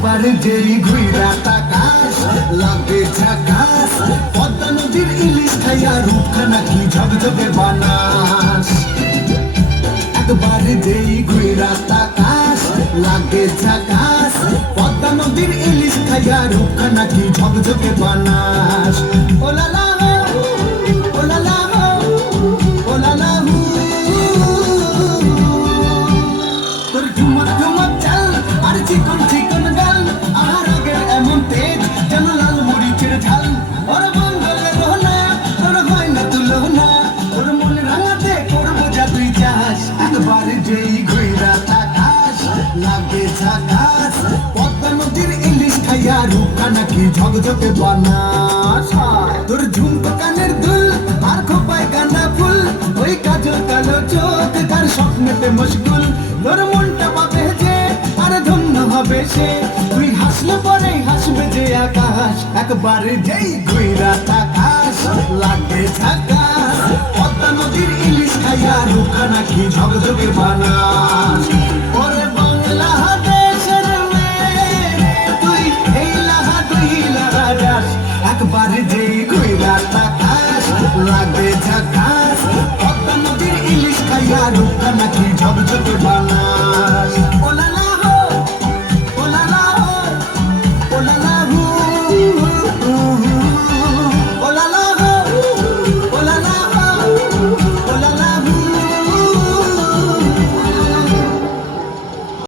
একবারে যেই ঘুইরা তাকাস লাগে ঝাকাস, পদ্মা নদীর ইলিশ খাইয়া রূপখানা কি ঝকঝকে বানাস। একবারে যেই ঘুইরা তাকাস লাগে ঝাকাস, পদ্মা নদীর ইলিশ খাইয়া রূপখানা কি ঝকঝকে বানাস। ও লালা ও লালা ও লালা, তোর ঝুমক ঝুমক চাল আর চিকন চিকন গাল, আর আগের এমন তেজ যেন লাল মরিচের ঝাল। ওর বাঙ্গলে রোনা তোর হয় না তুলনা, তোর মনে রাঙাতে করবো যা তুই চাস। একবারে যেই ঘুইরা তাকাস লাগে ঝাকাস, পদ্মা নদীর ইলিশ খাইয়া রূপখানা কি ঝকঝকে বানাস। তোর ঝুমকো কানের দুল আর খোপায় গাঁদা ফুল, ওই কাজল কালো চোখ তার স্বপ্নেতে মশগুল। তোর মনটা পাবে যে আর ধন্য হবে সে, তুই হাসলে পরে হাসবে যে আকাশ। একবারে যেই ঘুইরা তাকাস লাগে ঝাকাস, পদ্মা নদীর ইলিশ খাইয়া রূপখানা কি ঝকঝকে বানাস। ওরে